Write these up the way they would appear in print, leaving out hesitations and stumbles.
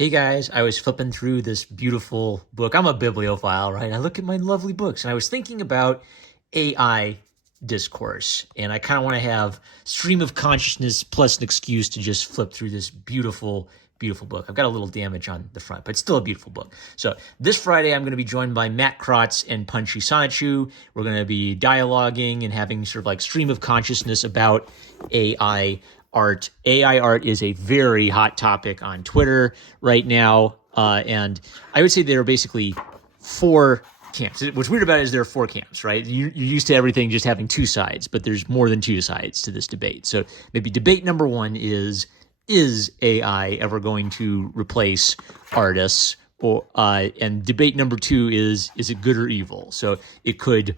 Hey guys, I was flipping through this beautiful book. I'm a bibliophile, right? I look at my lovely books and I was thinking about AI discourse. And I kind of want to have stream of consciousness plus an excuse to just flip through this beautiful, beautiful book. I've got a little damage on the front, but it's still a beautiful book. So this Friday, I'm going to be joined by Matt Kratz and Punchy Sonichu. We're going to be dialoguing and having sort of like stream of consciousness about AI art. AI art is a very hot topic on Twitter right now. And I would say there are basically four camps. What's weird about it is there are four camps, right? You're used to everything just having two sides, but there's more than two sides to this debate. So maybe debate number one is AI ever going to replace artists? Or and debate number two is it good or evil? So it could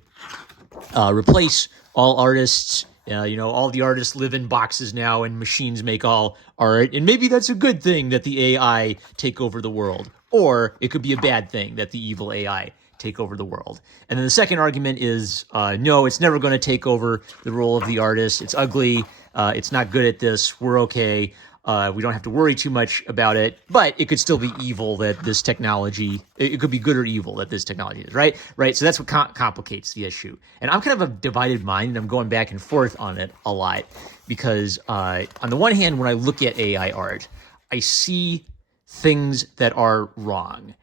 replace all artists. All the artists live in boxes now and machines make all art. And maybe that's a good thing that the AI take over the world. Or it could be a bad thing that the evil AI take over the world. And then the second argument is, no, it's never going to take over the role of the artist. It's ugly. It's not good at this. We're okay. We don't have to worry too much about it, but it could still be evil that this technology, it could be good or evil that this technology is, right? Right. So that's what complicates the issue. And I'm kind of a divided mind and I'm going back and forth on it a lot because on the one hand, when I look at AI art, I see things that are wrong.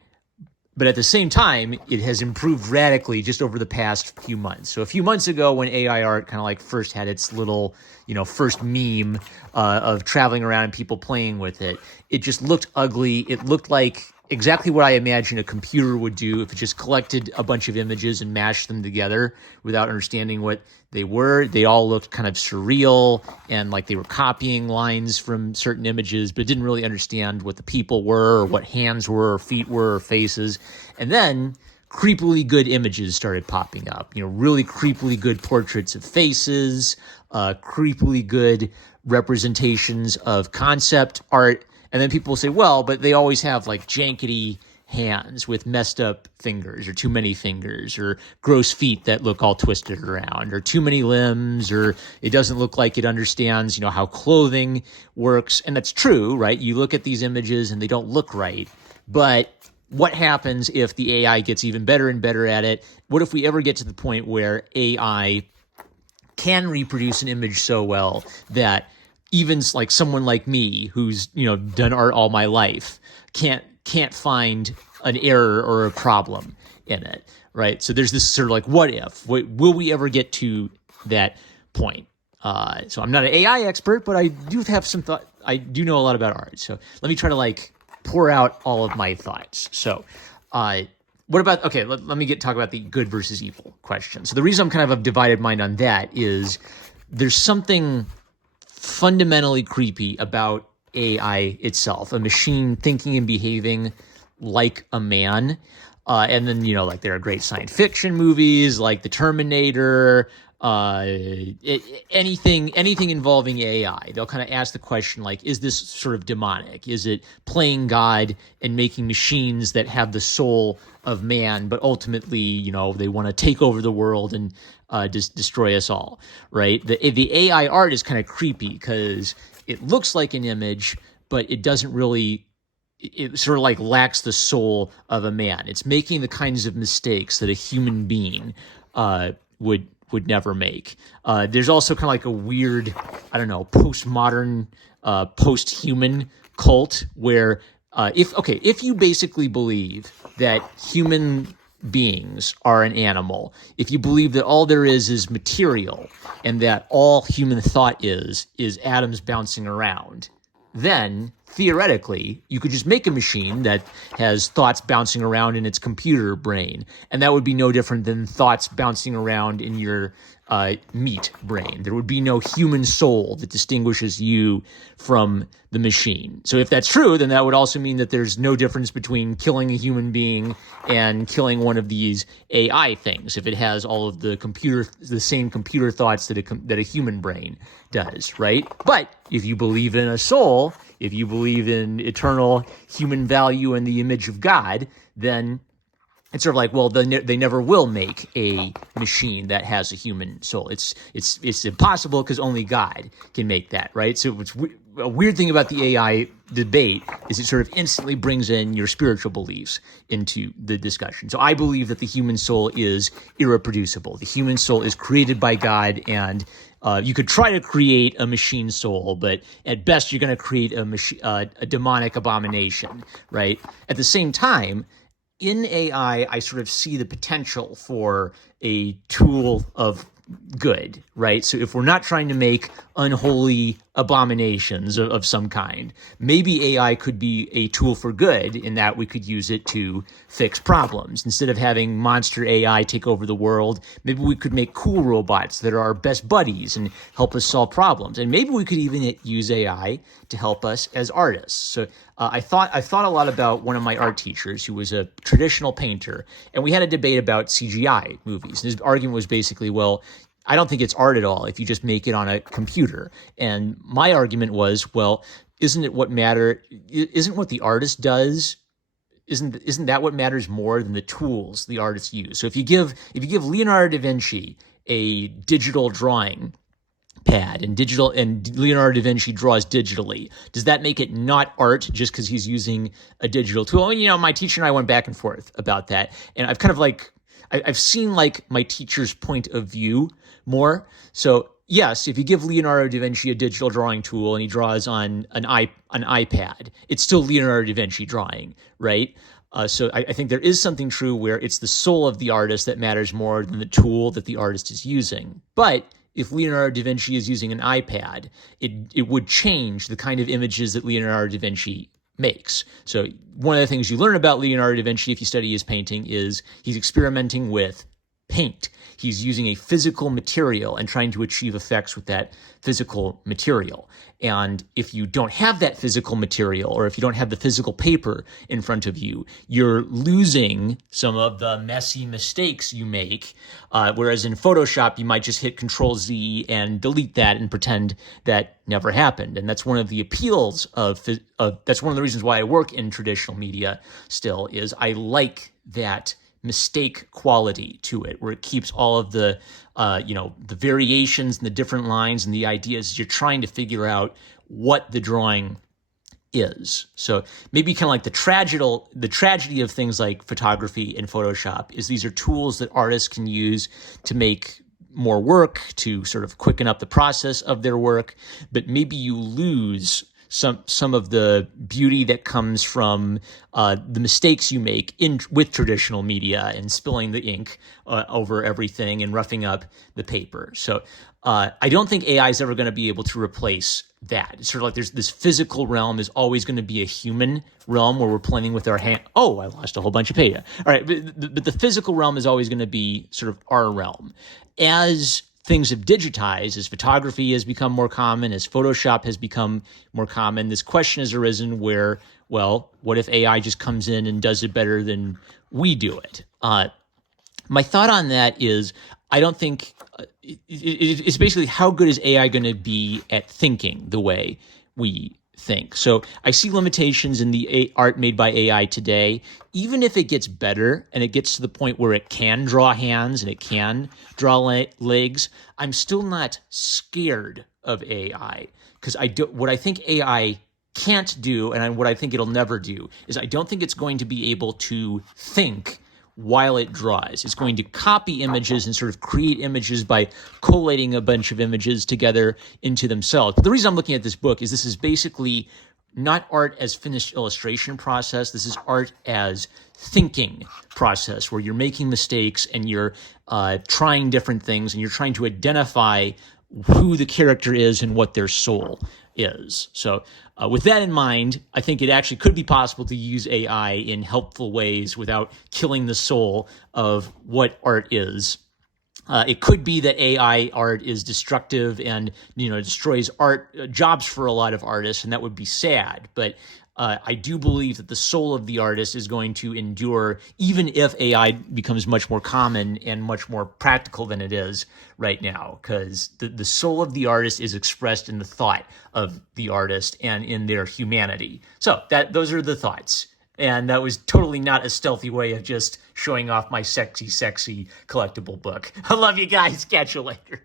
But at the same time, it has improved radically just over the past few months. So a few months ago when AI art kind of like first had its little, first meme of traveling around and people playing with it, it just looked ugly. It looked like exactly what I imagine a computer would do if it just collected a bunch of images and mashed them together without understanding what they were. They all looked kind of surreal and like they were copying lines from certain images, but didn't really understand what the people were or what hands were or feet were or faces. And then creepily good images started popping up, really creepily good portraits of faces, creepily good representations of concept art. And then people will say, well, but they always have like jankety hands with messed up fingers or too many fingers or gross feet that look all twisted around or too many limbs or it doesn't look like it understands, how clothing works. And that's true, right? You look at these images and they don't look right. But what happens if the AI gets even better and better at it? What if we ever get to the point where AI can reproduce an image so well that even like someone like me who's, done art all my life can't find an error or a problem in it, right? So there's this sort of like, what if? Will we ever get to that point? So I'm not an AI expert, but I do have some thought. I do know a lot about art. So let me try to like pour out all of my thoughts. So what about, okay, let me talk about the good versus evil question. So the reason I'm kind of a divided mind on that is there's something fundamentally creepy about AI itself, a machine thinking and behaving like a man. And then, like there are great science fiction movies like The Terminator, anything involving AI. They'll kind of ask the question like, is this sort of demonic? Is it playing God and making machines that have the soul of man, but ultimately, they want to take over the world and just destroy us all, right? The AI art is kind of creepy because it looks like an image, but it doesn't really, it sort of like lacks the soul of a man. It's making the kinds of mistakes that a human being would never make. There's also kind of like a weird, postmodern, post-human cult where if you basically believe that human beings are an animal, if you believe that all there is material and that all human thought is atoms bouncing around, then theoretically you could just make a machine that has thoughts bouncing around in its computer brain, and that would be no different than thoughts bouncing around in your meat brain. There would be no human soul that distinguishes you from the machine. So if that's true, then that would also mean that there's no difference between killing a human being and killing one of these AI things if it has all of the same computer thoughts that a human brain does, right? But if you believe in a soul, if you believe in eternal human value and the image of God, then it's sort of like, well, they never will make a machine that has a human soul. It's impossible because only God can make that, right? So a weird thing about the AI debate is it sort of instantly brings in your spiritual beliefs into the discussion. So I believe that the human soul is irreproducible. The human soul is created by God, and you could try to create a machine soul, but at best you're going to create a demonic abomination, right? At the same time, in AI, I sort of see the potential for a tool of good, right? So if we're not trying to make unholy abominations of some kind, maybe AI could be a tool for good in that we could use it to fix problems. Instead of having monster AI take over the world, maybe we could make cool robots that are our best buddies and help us solve problems. And maybe we could even use AI to help us as artists. So I thought a lot about one of my art teachers who was a traditional painter, and we had a debate about CGI movies. And his argument was basically, well, I don't think it's art at all if you just make it on a computer. And my argument was, well, isn't it what matter? Isn't what the artist does? Isn't that what matters more than the tools the artists use? So if you give Leonardo da Vinci a digital drawing pad and Leonardo da Vinci draws digitally, does that make it not art just because he's using a digital tool? And, my teacher and I went back and forth about that. And I've kind of I've seen my teacher's point of view more. So yes, if you give Leonardo da Vinci a digital drawing tool and he draws on an iPad, it's still Leonardo da Vinci drawing, right? So I think there is something true where it's the soul of the artist that matters more than the tool that the artist is using. But if Leonardo da Vinci is using an iPad, it would change the kind of images that Leonardo da Vinci makes. So one of the things you learn about Leonardo da Vinci if you study his painting is he's experimenting with paint. He's using a physical material and trying to achieve effects with that physical material. And if you don't have that physical material, or if you don't have the physical paper in front of you, you're losing some of the messy mistakes you make. Whereas in Photoshop, you might just hit Control-Z and delete that and pretend that never happened. And that's one of the appeals that's one of the reasons why I work in traditional media still, is I like that mistake quality to it, where it keeps all of the the variations and the different lines and the ideas. You're trying to figure out what the drawing is. So maybe kind of like the tragedy of things like photography and Photoshop is these are tools that artists can use to make more work, to sort of quicken up the process of their work, but maybe you lose some of the beauty that comes from the mistakes you make with traditional media and spilling the ink over everything and roughing up the paper. So I don't think AI is ever going to be able to replace that. It's sort of like there's this physical realm is always going to be a human realm where we're playing with our hand. Oh, I lost a whole bunch of data. All right, but the physical realm is always going to be sort of our realm. As things have digitized, as photography has become more common, as Photoshop has become more common, this question has arisen where, well, what if AI just comes in and does it better than we do it? My thought on that is I don't think it's basically how good is AI going to be at thinking the way we think. So I see limitations in the art made by AI today. Even if it gets better and it gets to the point where it can draw hands and it can draw legs, I'm still not scared of AI, because what I think AI can't do, and what I think it'll never do, is I don't think it's going to be able to think while it draws. It's going to copy images and sort of create images by collating a bunch of images together into themselves. But the reason I'm looking at this book is this is basically not art as finished illustration process. This is art as thinking process, where you're making mistakes and you're trying different things and you're trying to identify who the character is and what their soul is. So with that in mind, I think it actually could be possible to use AI in helpful ways without killing the soul of what art is. It could be that AI art is destructive and destroys art jobs for a lot of artists, and that would be sad. But I do believe that the soul of the artist is going to endure, even if AI becomes much more common and much more practical than it is right now, because the soul of the artist is expressed in the thought of the artist and in their humanity. So those are the thoughts. And that was totally not a stealthy way of just showing off my sexy collectible book. I love you guys. Catch you later.